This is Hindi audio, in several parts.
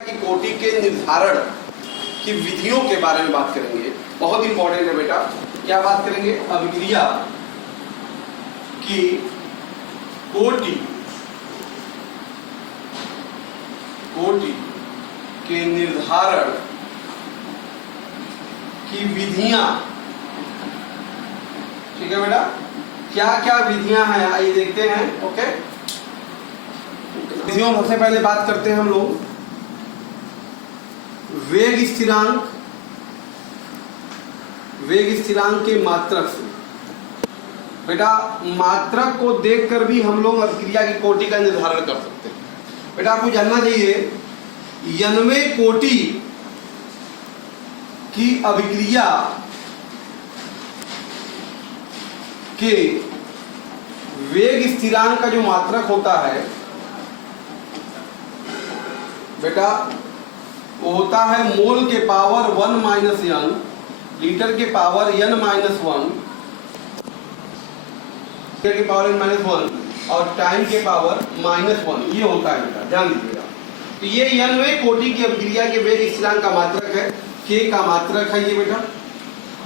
की कोटि के निर्धारण की विधियों के बारे में बात करेंगे। बहुत इंपॉर्टेंट है बेटा। क्या बात करेंगे? अभिक्रिया की कोटि के निर्धारण की विधियां। ठीक है बेटा, क्या क्या विधियां हैं आइए देखते हैं। ओके, विधियों सबसे पहले बात करते हैं हम लोग वेग स्थिरांक के मात्रक से। बेटा मात्रक को देखकर भी हम लोग अभिक्रिया की कोटि का निर्धारण कर सकते हैं। बेटा आपको जानना चाहिए n वें कोटि की अभिक्रिया के वेग स्थिरांक का जो मात्रक होता है बेटा वो होता है मोल के पावर 1 माइनस n, लीटर के पावर n माइनस 1, लीटर के पावर n माइनस 1 और टाइम के पावर माइनस 1। ये होता है बेटा, ध्यान दीजिएगा। तो ये n वें कोटि की अभिक्रिया के वेग स्थिरांक का मात्रक है, k का मात्रक है ये बेटा।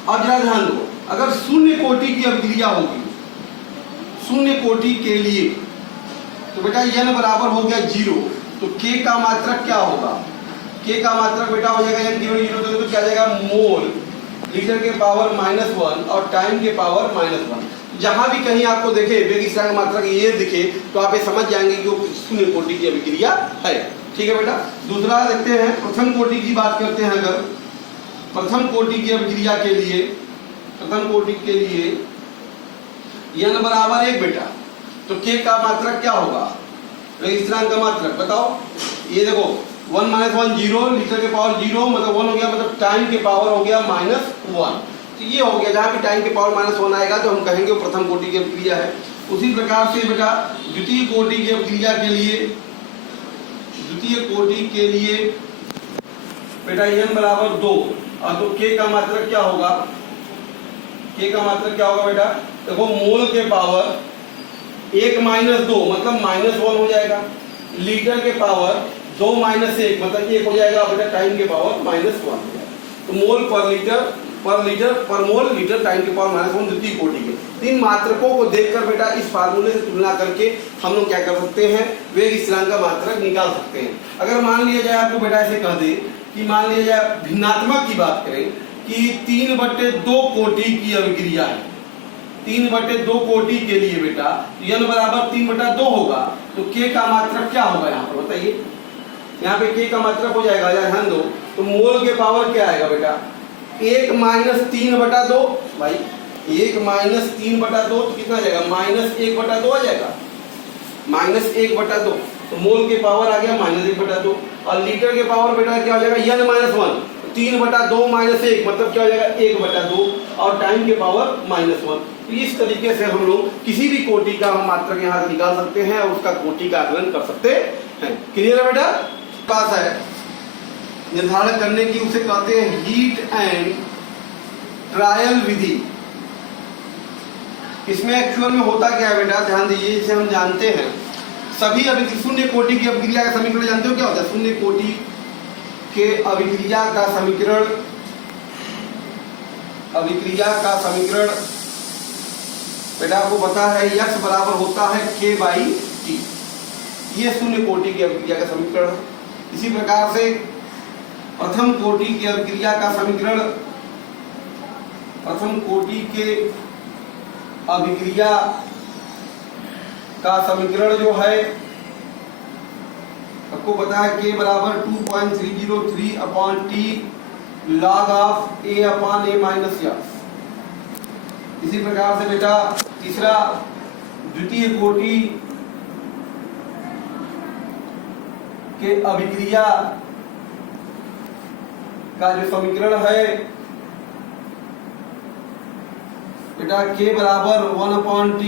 अब जरा ध्यान दो, अगर शून्य कोटि की अभिक्रिया होगी शून्य कोटि के लिए तो बेटा n बराबर हो गया 0, तो k का मात्रक क्या होगा? k का मात्रक बेटा हो जाएगा n 0 तो क्या जाएगा? मोल लीटर के पावर माइनस 1 और टाइम के पावर माइनस 1। जहां भी कहीं आपको देखे वेग स्थिरांक मात्रक ये दिखे तो आप ये समझ जाएंगे कि वो शून्य कोटि की अभिक्रिया है। ठीक है बेटा। दूसरा देखते हैं, प्रथम कोटि की बात करते हैं। अगर प्रथम कोटि की अभिक्रिया के लिए प्रथम कोटि के लिए n बराबर 1 बेटा, तो k का मात्रक क्या होगा? वेग स्थिरांक का मात्रक बताओ। ये देखो 1 माइनस 1 0, लीटर के पावर 0 मतलब 1 हो गया, मतलब टाइम के पावर हो गया माइनस 1। तो ये हो गया, जहाँ पे टाइम के पावर माइनस 1 आएगा तो हम कहेंगे वो प्रथम कोटि की अभिक्रिया है। उसी प्रकार से बेटा द्वितीय कोटि की अभिक्रिया के लिए बेटा n बराबर 2 और तो k का मात्रक क्या होगा? k का मात्रक क्या होगा बेटा? देखो मोल के पावर 1 माइनस 2 मतलब माइनस 1 हो जाएगा, लीटर के पावर 2 माइनस 1 मतलब 1 हो जाएगा बेटा, टाइम के पावर माइनस 1 हो जाएगा। तो मोल पर मोल लीटर टाइम के पावर माइनस 1 द्वितीय कोटि के। इन मात्रकों को देखकर बेटा इस फार्मूले से तुलना करके हम लोग क्या कर सकते हैं? वेग स्थिरांक का मात्रक निकाल सकते हैं। अगर मान लिया जाए आपको बेटा ऐसे कह दे कि मान लिया जाए भिन्नात्मक की बात करें कि 3/2 कोटि की अभिक्रिया है, 3/2 कोटि के लिए बेटा n बराबर 3/2 होगा, तो k का मात्रक क्या होगा? यहाँ पर बताइए, यहाँ पे k का मात्रक हो जाएगा, ध्यान दो। तो मोल के पावर क्या आएगा बेटा? 1 माइनस 3/2 भाई, 1 माइनस 3/2 तो कितना जाएगा? माइनस 1/2 आ जाएगा, माइनस 1/2। तो मोल के पावर आ गया माइनस 1/2 और लीटर के पावर बेटा क्या हो जाएगा? n माइनस 1, 3/2 माइनस 1 मतलब क्या हो जाएगा? 1/2 और टाइम के पावर माइनस 1। तो इस तरीके से हम लोग किसी भी कोटि का हम मात्रक यहाँ से निकाल सकते हैं और उसका कोटि का आकलन कर सकते हैं। क्लियर है बेटा? पास है निर्धारण करने की, उसे कहते हैं हीट एंड ट्रायल विधि। इसमें एक्चुअल में होता क्या है बेटा? ध्यान दीजिए, जिसे हम जानते हैं सभी शून्य कोटि की अभिक्रिया का समीकरण जानते हो क्या होता है? शून्य कोटि के अभिक्रिया का समीकरण बेटा आपको पता है x बराबर होता है k/t। ये शून्य कोटि की अभिक्रिया का समीकरण है। इसी प्रकार से प्रथम कोटि की अभिक्रिया का समीकरण, प्रथम कोटि के अभिक्रिया का समीकरण जो है आपको पता है k बराबर 2.303/t log ऑफ a/a-x। इसी प्रकार से बेटा तीसरा द्वितीय कोटि के अभिक्रिया का जो समीकरण है बेटा k बराबर 1/t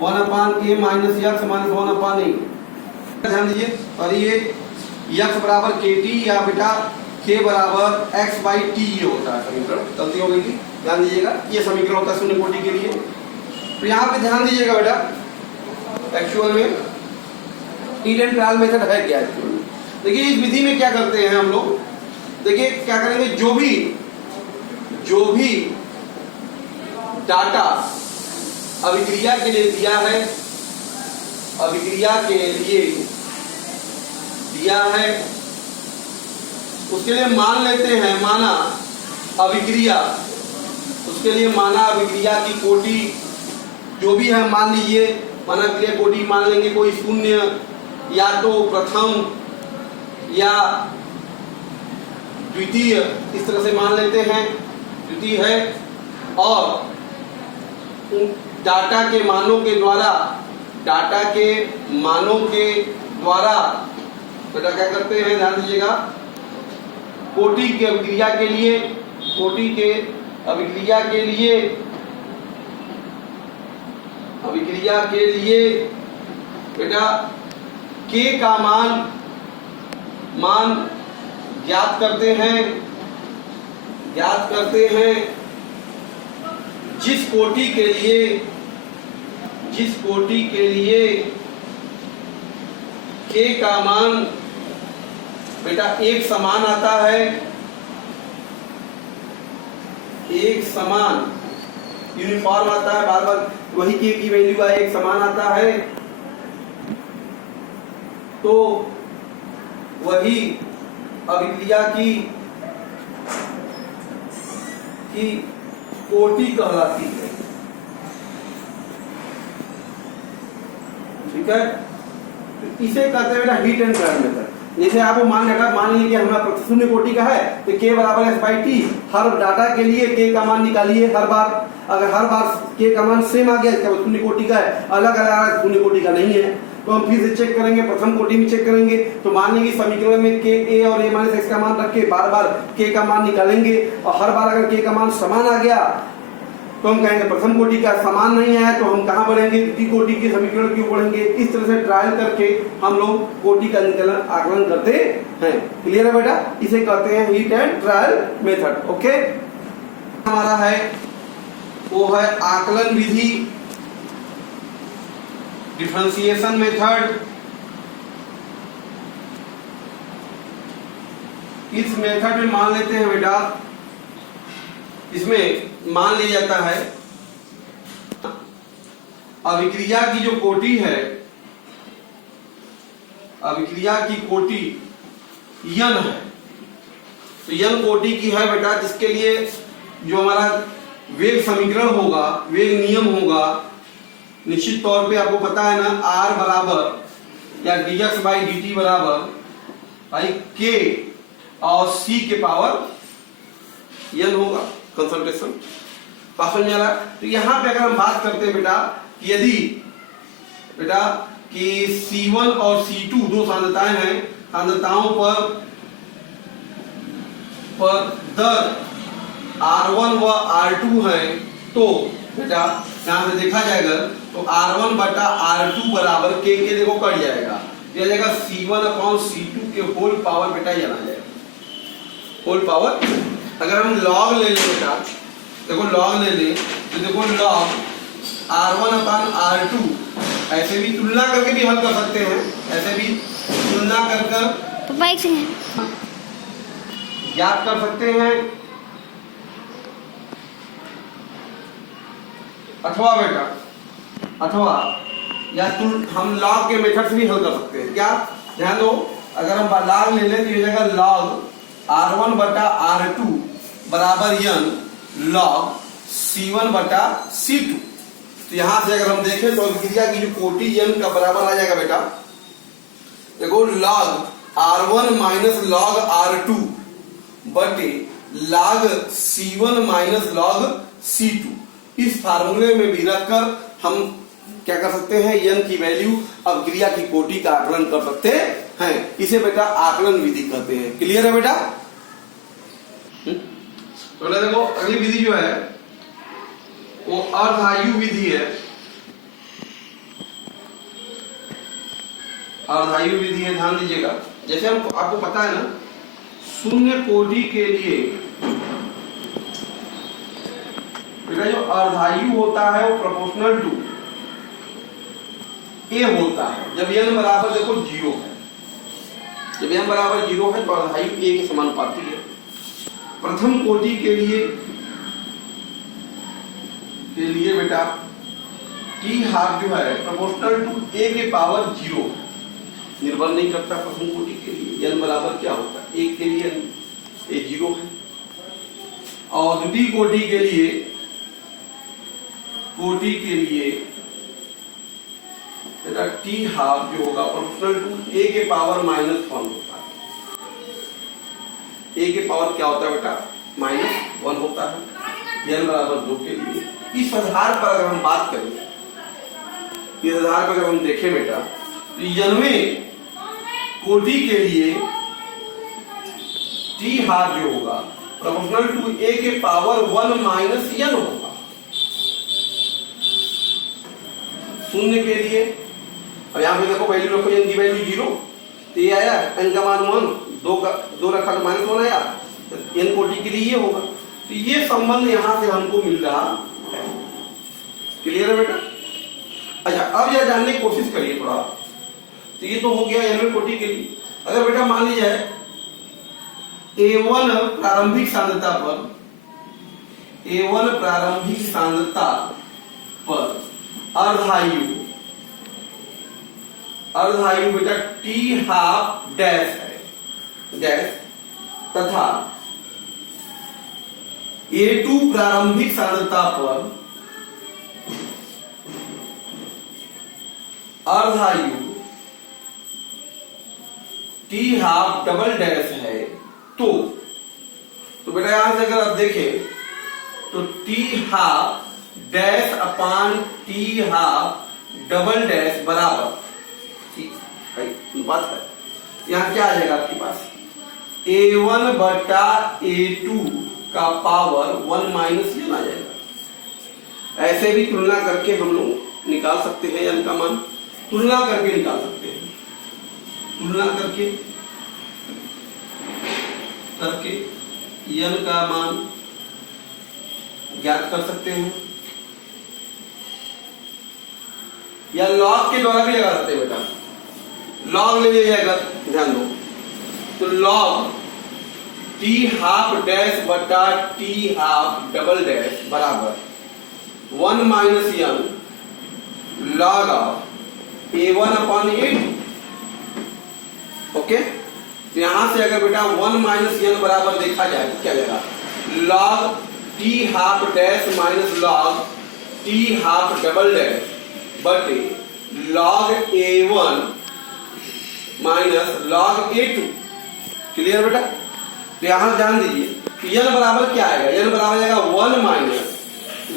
1/a-x माइनस 1/a। ध्यान दीजिए, और ये x बराबर kt या बेटा k बराबर x/t ये होता है समीकरण। गलती हो गई थी, ध्यान दीजिएगा। ये समीकरण होता है शून्य कोटि के लिए। तो यहाँ पे ध्यान दीजिएगा बेटा, एक्चुअल में हीट एंड ट्रायल मेथड है क्या एक्चुअल में? देखिए इस विधि में क्या करते हैं हम लोग, देखिए क्या करेंगे, जो भी डाटा अभिक्रिया के लिए दिया है, अभिक्रिया के लिए दिया है, उसके लिए मान लेते हैं, माना अभिक्रिया, उसके लिए माना अभिक्रिया की कोटि जो भी है, मान लीजिए माना क्रिया कोटि मान लेंगे, कोई शून्य या तो प्रथम या द्वितीय, इस तरह से मान लेते हैं, द्वितीय है, और डाटा के मानों के द्वारा, डाटा के मानों के द्वारा बेटा क्या करते हैं, ध्यान दीजिएगा, कोटि के अभिक्रिया के लिए, कोटि के अभिक्रिया के लिए, अभिक्रिया के लिए बेटा के का मान ज्ञात करते हैं, ज्ञात करते हैं, जिस कोटि के लिए, जिस कोटि के लिए के का मान बेटा एक समान आता है, एक समान यूनिफॉर्म आता है, बार बार वही के की वैल्यू का एक समान आता है, तो वही अभिक्रिया की कोटि कहलाती है। ठीक है, तो इसे कहते हैं बेटा हीट एंड ट्रायल मेथड। जैसे आपको मान लीजिए कि हमारा शून्य कोटि का है तो के बराबर S by T, her data के लिए के का मान निकालिए हर बार, अगर हर बार के का मान सेम आ गया, शून्य कोटि का है, अलग अलग शून्य कोटि का नहीं है, तो हम फिर से चेक करेंगे, प्रथम कोटि में चेक करेंगे, तो मान लेंगे समीकरण में के ए और ए माइनस एक्स का मान रख के बार बार के का मान निकालेंगे, और हर बार अगर के का मान समान आ गया तो हम कहेंगे प्रथम कोटि का समान नहीं आया तो हम कहाँ बढ़ेंगे, द्वितीय कोटि के समीकरण क्यों बढ़ेंगे। इस तरह से ट्रायल करके हम लोग कोटि का निकलन आकलन करते हैं। क्लियर है बेटा, इसे कहते हैं heat and trial method. Okay, हमारा है वो है आकलन विधि, डिफरेंशिएशन मेथड। इस मेथड में मान लेते हैं बेटा, इसमें मान लिया जाता है अभिक्रिया की जो कोटि है, अभिक्रिया की कोटि यन है, तो यन कोटि की है बेटा, जिसके लिए जो हमारा वेग समीकरण होगा, वेग नियम होगा, निश्चित तौर पे आपको पता है ना, r बराबर या dx बाई dt बराबर भाई k और c के पावर n होगा, कंसंट्रेशन। बात समझ आ रहा है। तो यहाँ पे अगर हम बात करते हैं बेटा कि यदि बेटा कि C1 और C2 दो सांद्रताएं हैं, सांद्रताओं पर दर R1 व R2 है, तो बेटा यहाँ से देखा जाएगा तो R1 बटा R2 बराबर के देखो कट जाएगा, यह जाएगा C1 अपॉन C2 के होल पावर बेटा ये आ जाएगा, होल पावर। अगर हम लॉग ले लें बेटा, देखो लॉग ले लें तो देखो लॉग R1 अपॉन R2, ऐसे भी तुलना करके भी हल कर सकते हैं, ऐसे भी तुलना कर ज्ञात कर सकते हैं, अथवा बेटा अथवा या हम लॉग के मेथड से भी हल कर सकते हैं। क्या ध्यान दो, अगर हम लॉग ले लें तो ये जाएगा लॉग R1 बटा R2 बराबर n लॉग C1 बटा C2। तो यहां से अगर हम देखें तो अभिक्रिया की जो कोटि n का बराबर आ जाएगा बेटा, देखो log R1 minus log R2 बटे log C1 minus log C2। इस फार्मूले में भी रखकर हम क्या कर सकते हैं, n की वैल्यू अभिक्रिया की कोटि का आकलन कर सकते हैं। इसे बेटा आकलन विधि कहते हैं। क्लियर है बेटा। तो देखो अगली विधि जो है वो अर्धायु विधि है, अर्धायु विधि है, ध्यान दीजिएगा। जैसे हम आपको पता है ना, शून्य कोटि के लिए बेटा जो अर्धायु होता है वो प्रोपोर्शनल टू ए होता है, जब n बराबर देखो 0 है, जब m बराबर 0 है तो अर्धायु a के समानुपाती है। प्रथम कोटि के लिए बेटा t हाफ जो है प्रोपोर्शनल टू a के पावर 0 निर्भर नहीं करता प्रथम कोटि के लिए। n बराबर क्या होता है, 1 के लिए a 0 है। और द्वितीय कोटि के लिए बेटा t हाफ जो होगा प्रोपोर्शनल टू a के पावर -1 होता है। a के पावर क्या होता है बेटा, -1 होता है n बराबर 2 के लिए। इस आधार पर अगर हम बात करें, इस आधार पर अगर हम देखें बेटा, तो n कोटि के लिए t हाफ जो होगा प्रोपोर्शनल टू a के पावर 1 माइनस n होगा। शून्य के लिए अब यहाँ पे देखो वैल्यू रखो, n की वैल्यू 0 तो ये आया, n का मान 1, 2 रखा तो -1 आया, तो n कोटि के लिए ये होगा। तो ये संबंध यहाँ से हमको मिल रहा है। क्लियर है बेटा? अच्छा, अब यह जानने की कोशिश करिए थोड़ा। तो ये तो हो गया n कोटि के लिए। अगर बेटा मान लीजिए A1 प्रारंभिक सांद्रता पर अर्धायु बेटा t हाफ डैश है, तथा A2 प्रारंभिक सांद्रता पर अर्धायु t हाफ डबल डैश है। तो बेटा यहां से अगर आप देखें तो t हाफ डैश अपान t हाफ डबल डैश बराबर, ठीक है, बात है यहां क्या आ जाएगा आपके पास, A1 बटा A2 का पावर 1 माइनस n आ जाएगा। ऐसे भी तुलना करके हम लोग निकाल सकते हैं, n का मान तुलना करके निकाल सकते हैं, तुलना करके n का मान ज्ञात कर सकते हैं, या लॉग के द्वारा भी लगा सकते हैं। बेटा लॉग ले लीजिए, अगर ध्यान दो तो लॉग t हाफ डैश बटा t हाफ डबल डैश बराबर 1 minus n log of A1 upon A2। Okay, तो यहां से अगर बेटा 1 माइनस n बराबर देखा जाए तो क्या जाएगा, log t half dash minus log t half double dash बटे log A1 minus log A2। Clear बेटा? तो यहां ध्यान दीजिए, n बराबर क्या आएगा, n बराबर जाएगा 1 minus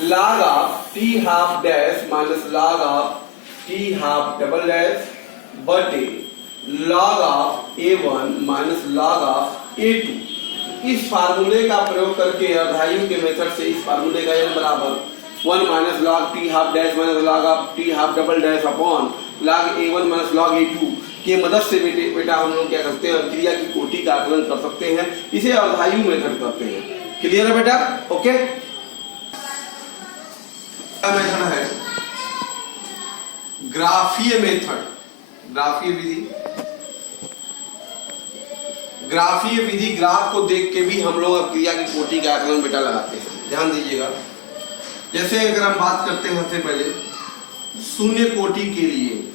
log of t half dash minus log of t half double dash बटे log of A1 minus log of A2। इस फार्मूले का प्रयोग करके अर्धायु के मेथड से इस फार्मूले का n बराबर 1 minus log t half dash minus log of t half double dash upon log A1 minus log A2 के मदद से बेटा हम लोग क्या करते हैं, क्रिया की कोटि का आकलन कर सकते हैं। इसे अर्धायु मेथड करते हैं। क्लियर है बेटा? ओके, मेथड है ग्राफीय मेथड, ग्राफीय विधि ग्राफ को देख के भी हम लोग अब क्रिया की कोटि का आकलन बेटा लगाते हैं। ध्यान दीजिएगा, जैसे अगर हम बात करते हैं सबसे पहले शून्य कोटि के लिए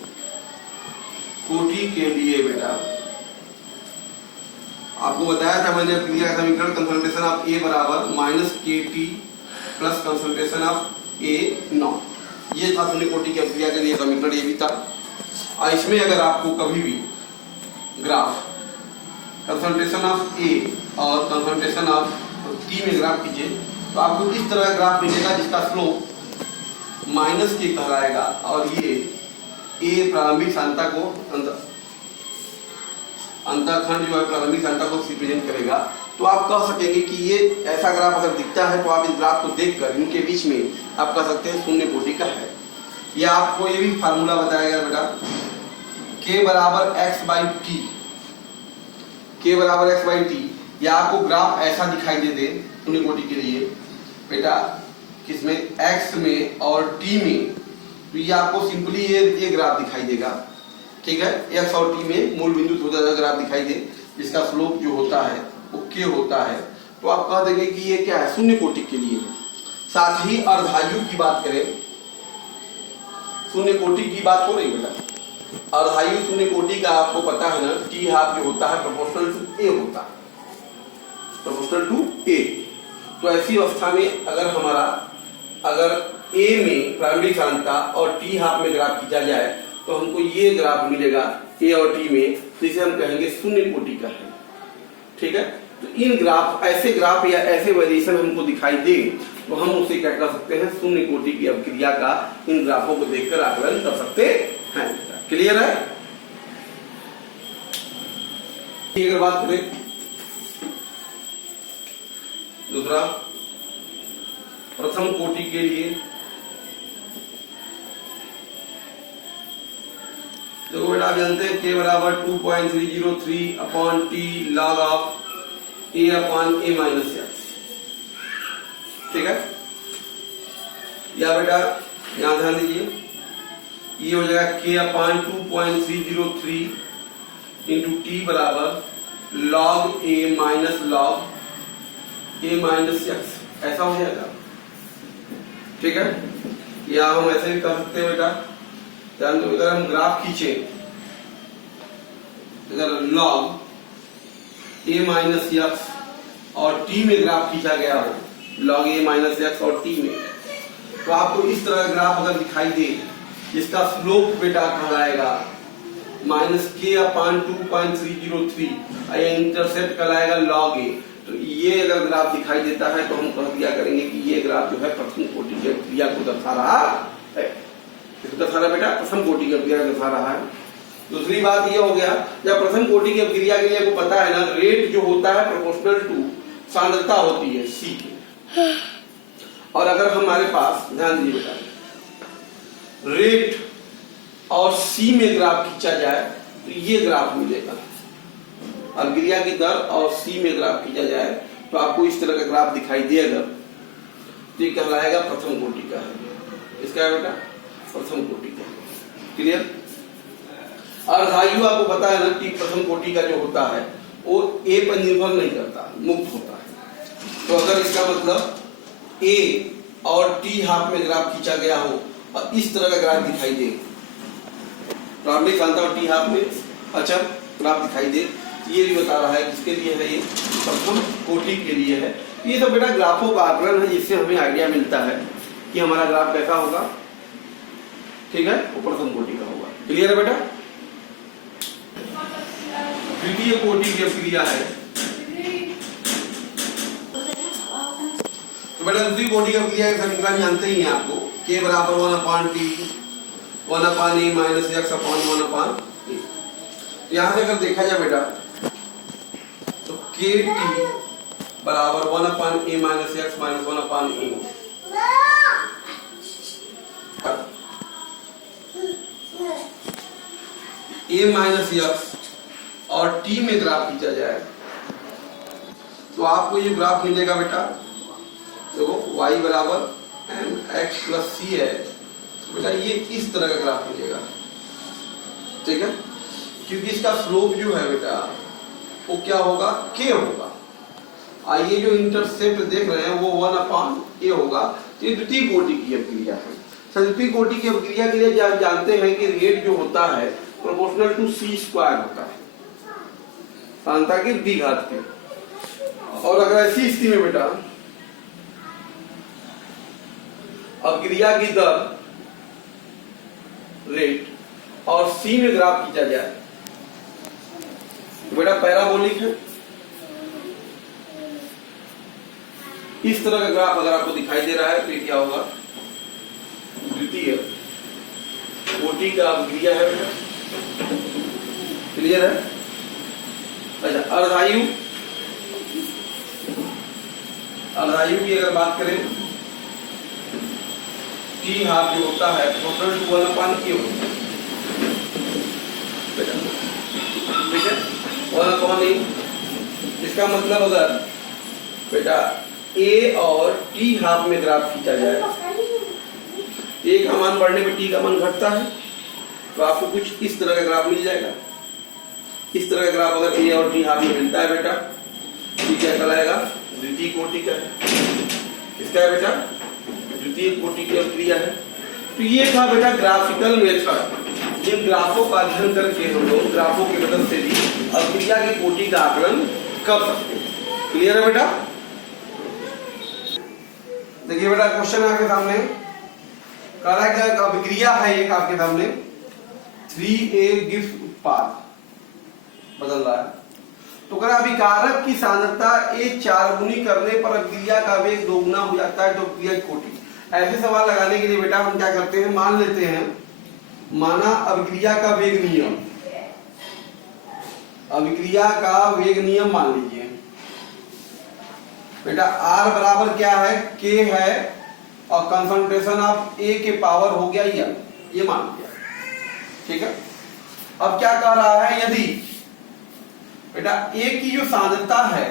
बेटा आपको बताया था मैंने क्रिया का समीकरण, कंसंट्रेशन ऑफ A बराबर minus KT plus concentration of A not. ये था शून्य कोटि की क्रिया के लिए समीकरण, ये भी था। और इसमें अगर आपको कभी भी ग्राफ कंसंट्रेशन ऑफ A और कंसंट्रेशन ऑफ T में ग्राफ कीजिए तो आपको इस तरह का ग्राफ मिलेगा जिसका स्लोप माइनस के कहलाएगा, और ये A प्रारंभिक सांद्रता को अंतःखंड जो है प्रारंभिक सांद्रता को रिप्रेजेंट करेगा। तो आप कह सकेंगे कि ये ऐसा ग्राफ अगर दिखता है तो आप इस ग्राफ को देखकर इनके बीच में आप कह सकते हैं शून्य कोटि का है। या आपको ये भी फार्मूला बताया गया बेटा, k बराबर x बाई टी, या आपको ग्राफ ऐसा दिखाई दे शून्य कोटि के लिए बेटा, किसमें, x में और t में, तो ये आपको सिंपली ये ग्राफ दिखाई देगा। ठीक है, एक्स और टी में मूल बिंदु होता है ग्राफ दिखाई दे, जिसका स्लोप जो होता है वो के होता है, तो आप कह देंगे कि ये क्या है, शून्य कोटि के लिए है। साथ ही अर्धायु की बात करें, शून्य कोटि की बात हो रही बेटा, अर्धायु शून्य कोटि का आपको पता है ना, टी हाफ जो होता है प्रोपोर्शनल टू ए होता है, प्रोपोर्शनल टू ए। तो ऐसी अवस्था में अगर ए में प्रारंभिक साधारणता और टी हाफ में ग्राफ खींचा जाए तो हमको ये ग्राफ मिलेगा ए और टी में, जिसे हम कहेंगे शून्य कोटि का है। ठीक है, तो इन ग्राफ, ऐसे ग्राफ या ऐसे वेरिएशन हमको दिखाई दे तो हम उसे क्या कर सकते हैं, शून्य कोटि की अवक्रिया का इन ग्राफों को देखकर आकलन कर सकते हैं। क्लियर है? अगर बात करें दूसरा, प्रथम कोटि के लिए देखो बेटा, आप जानते हैं के बराबर 2.303 upon T log of A upon A minus x. ठीक है, या बेटा यहां ध्यान दीजिए, ये हो जाएगा के अपॉन 2.303 इंटू टी बराबर लॉग ए माइनस लॉग ए माइनस एक्स, ऐसा हो जाएगा। ठीक है, या हम ऐसे भी कर सकते हैं बेटा, ध्यान दो, अगर हम ग्राफ खींचे, अगर लॉग ए माइनस एक्स और टी में ग्राफ खींचा गया हो, लॉग ए माइनस एक्स और टी में, तो आपको इस तरह का ग्राफ अगर दिखाई दे, जिसका स्लोप बेटा कहलाएगा माइनस के अपॉन 2.303, इंटरसेप्ट कहलाएगा लॉग ए, तो ये अगर ग्राफ दिखाई देता है तो हम कह दिया करेंगे कि ये ग्राफ जो है प्रथम कोटि की अवक्रिया को दर्शा रहा है। दर्शा रहा बेटा, प्रथम कोटि की अवक्रिया दर्शा रहा है। दूसरी बात ये हो गया, जब प्रथम कोटि की अवक्रिया के लिए आपको पता है ना, रेट जो होता है प्रोपोर्शनल टू सांद्रता होती है सी के, और अगर हमारे पास, ध्यान दीजिए बेटा, रेट और सी में ग्राफ खींचा जाए तो ये ग्राफ मिलेगा। अवक्रिया की दर और सी में ग्राफ खींचा जाए तो आपको इस तरह का ग्राफ दिखाई देगा, तो ये कहलाएगा प्रथम कोटि का है। इसका है बेटा प्रथम कोटि का। क्लियर? अर्धायु आपको पता है ना कि प्रथम कोटि का जो होता है वो ए पर निर्भर नहीं करता, मुक्त होता है। तो अगर इसका मतलब ए और टी हाफ में ग्राफ खींचा गया हो और इस तरह का ग्राफ दिखाई दे, प्रारंभिक साधारणता और टी हाफ में अचर ग्राफ दिखाई दे, ये भी बता रहा है किसके लिए है, ये प्रथम कोटि के लिए है। ये सब बेटा ग्राफों का आकलन है, जिससे हमें आइडिया मिलता है कि हमारा ग्राफ कैसा होगा। ठीक है, वो प्रथम कोटि का होगा। क्लियर है बेटा? द्वितीय कोटि की अवक्रिया है, तो बेटा द्वितीय कोटि की अवक्रिया के समीकरण जानते ही हैं आपको, के बराबर 1 अपॉन टी 1 अपॉन ए माइनस एक्स अपॉन 1 अपॉन ए। यहां से अगर देखा जाए बेटा तो के टी बराबर 1 अपॉन ए माइनस एक्स माइनस 1 अपॉन ए, ए माइनस एक्स और टी में ग्राफ खींचा जाए तो आपको ये ग्राफ मिलेगा बेटा, देखो y बराबर एम एक्स प्लस सी है, तो बेटा ये इस तरह का ग्राफ मिलेगा। ठीक है, क्योंकि इसका स्लोप जो है बेटा वो क्या होगा, k होगा। आइए जो इंटरसेप्ट देख रहे हैं वो 1 अपॉन ए होगा। तो ये द्वितीय कोटि की अवक्रिया है। द्वितीय कोटि की अवक्रिया के लिए आप जानते हैं कि रेट जो होता है प्रोपोर्शनल टू सी स्क्वायर होता है, सांद्रता के द्विघात के। और अगर ऐसी स्थिति में बेटा अवक्रिया की दर, रेट और सी में ग्राफ खींचा जाए तो बेटा पैराबोलिक है। इस तरह का ग्राफ अगर आपको दिखाई दे रहा है तो ये क्या होगा, द्वितीय कोटि का अवक्रिया है बेटा। क्लियर है? अच्छा, अर्धायु, अर्धायु की अगर बात करें, टी हाफ जो होता है टोटल टू 1 अपॉन ए होता है बेटा। ठीक है, 1 अपॉन ए, इसका मतलब अगर बेटा ए और टी हाफ में ग्राफ खींचा जाए, ए का मान बढ़ने पे टी का मान घटता है, तो आपको कुछ इस तरह का ग्राफ मिल जाएगा। इस तरह का ग्राफ अगर ए और टी हाथ में मिलता है बेटा, ये क्या कहलाएगा? द्वितीय कोटि का है। किसका है बेटा? द्वितीय कोटि की अभिक्रिया है। तो ये था बेटा ग्राफिकल मेथड। जिन ग्राफों का अध्ययन करके हम लोग ग्राफों की मदद से भी अभिक्रिया की कोटि का आकलन कर सकते हैं। क्लियर है बेटा? देखिए बेटा क्वेश्चन है आपके सामने, कह रहा है कि अभिक्रिया है एक आपके सामने 3A गिव्स उत्पाद बदल रहा है। तो कह रहा अभिकारक की सांद्रता A 4 गुनी करने पर अभिक्रिया का वेग 2 गुना हो जाता है तो अभिक्रिया की कोटि। ऐसे सवाल लगाने के लिए बेटा हम क्या करते हैं, मान लेते हैं, माना अभिक्रिया का वेग नियम, अभिक्रिया का वेग नियम मान लीजिए बेटा। R बराबर क्या है? K है और कंसंट्रेशन ऑफ A के पावर हो गया N, ये मान लिया। ठीक है, अब क्या कह रहा है, यदि बेटा A की जो सांद्रता है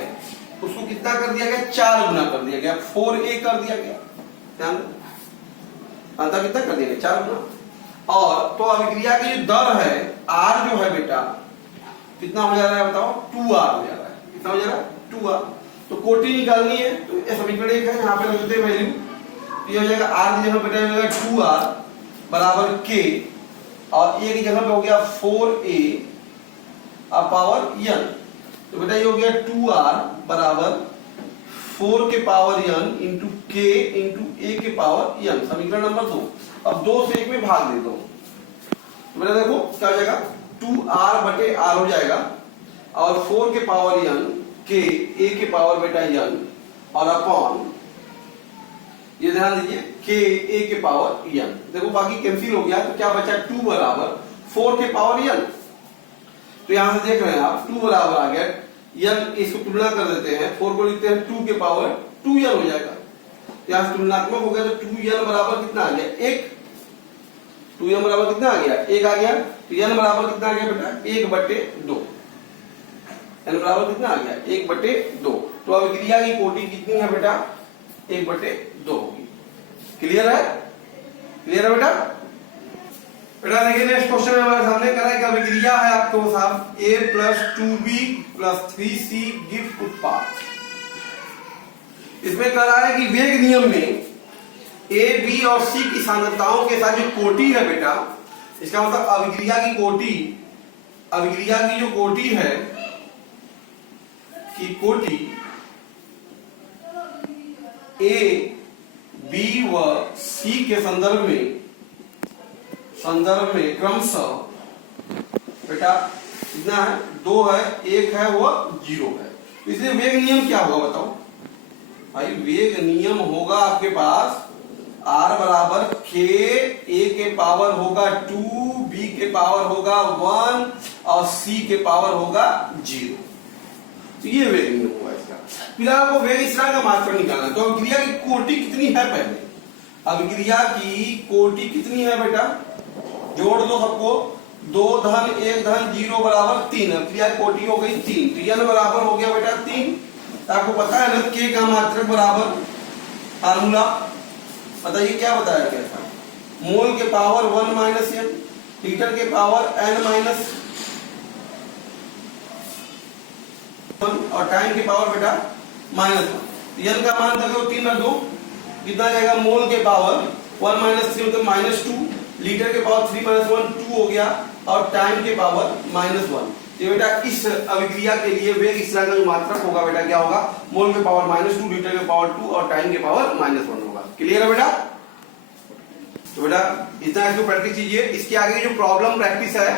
उसको कितना कर दिया गया? 4 गुना कर दिया गया, 4A कर दिया गया। ध्यान अंतर कितना कर दिया गया? 4 गुना। और तो अभिक्रिया की जो दर है R जो है बेटा कितना हो जा रहा है बताओ? 2R हो जा रहा है। कितना हो जा रहा है? 2R। तो कोटि निकालनी है तो ये समीकरण एक है, यहाँ पे रख देते हैं वैल्यू। तो ये हो जाएगा R की जगह बेटा हो जाएगा 2R बराबर K और A की जगह पे हो गया 4A पावर N। तो बेटा ये हो गया 2R बराबर 4 के power N into K into A के पावर N, समीकरण नंबर 2। अब 2 से 1 में भाग दे दो तो बेटा देखो क्या हो जाएगा? 2R बटे R हो जाएगा और 4 के पावर N K A के पावर बेटा N और अपॉन, ये ध्यान दीजिए, K A के पावर N। देखो बाकी कैंसिल हो गया तो क्या बचा? 2 बराबर 4 के पावर N। तो यहां से देख रहे हैं आप 2 बराबर आ गया N, इसको तुलना कर देते हैं, 4 को लिखते हैं 2 के पावर 2N हो जाएगा। यहां से तुलनात्मक हो गया तो 2N बराबर कितना आ गया? 1। 2N बराबर कितना आ गया? 1 आ गया। तो N बराबर कितना आ गया बेटा? 1/2। N बराबर कितना आ गया? 1/2। तो अभिक्रिया की कोटि कितनी है बेटा? 1/2 होगी। क्लियर है? क्लियर है बेटा? बेटा देखिए नेक्स्ट क्वेश्चन हमारे सामने कह रहा है कि अभिक्रिया है आपको साहब A + 2B + 3C गिव्स उत्पाद। इसमें कह रहा है कि वेग नियम में A, B और C की सांद्रताओं के साथ जो कोटि है बेटा, इसका मतलब अभिक्रिया की कोटि, अभिक्रिया की जो कोटि है की कोटि A, B व C के संदर्भ में क्रमशः बेटा कितना है? 2 है, 1 है, वो 0 है। इसलिए वेग नियम क्या होगा बताओ भाई? वेग नियम होगा आपके पास R बराबर K, A के पावर होगा 2, B के पावर होगा 1 और C के पावर होगा 0। तो ये वेग नियम हुआ इसका। फिलहाल आपको वेग स्थिरांक का मात्रा निकालना है। तो अभिक्रिया की कोटि कितनी है? पहले अभिक्रिया की कोटि कितनी है बेटा? जोड़ दो सबको, 2 धन 1 धन 0 बराबर 3। अभिक्रिया की कोटि हो गई 3। तो N बराबर हो गया बेटा 3। आपको पता है ना K का मात्रक बराबर फार्मूला बताइए क्या बताया गया था? मोल के पावर 1 माइनस N, लीटर के पावर N माइनस 1 और टाइम के पावर बेटा -1। N का मान देखो 3 रख दो, कितना जाएगा? मोल के पावर 1 माइनस 3 मतलब -2, लीटर के पावर 3 माइनस 1 2 हो गया और टाइम के पावर -1। तो बेटा इस अभिक्रिया के लिए वेग स्थिरांक का जो मात्रक होगा बेटा क्या होगा? मोल के पावर -2, लीटर के पावर 2 और टाइम के पावर -1 होगा। क्लियर है बेटा? तो बेटा इतना इसको प्रैक्टिस कीजिए। इसके आगे जो प्रॉब्लम प्रैक्टिस है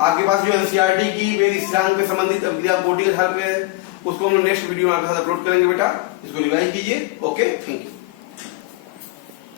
आपके पास, जो एनसीईआरटी की वेग स्थिरांक पे संबंधित अभिक्रिया कोटि के आधार पे, उसको हम नेक्स्ट वीडियो में आपके साथ अपलोड करेंगे बेटा। इसको रिवाइज कीजिए। Okay, thank you.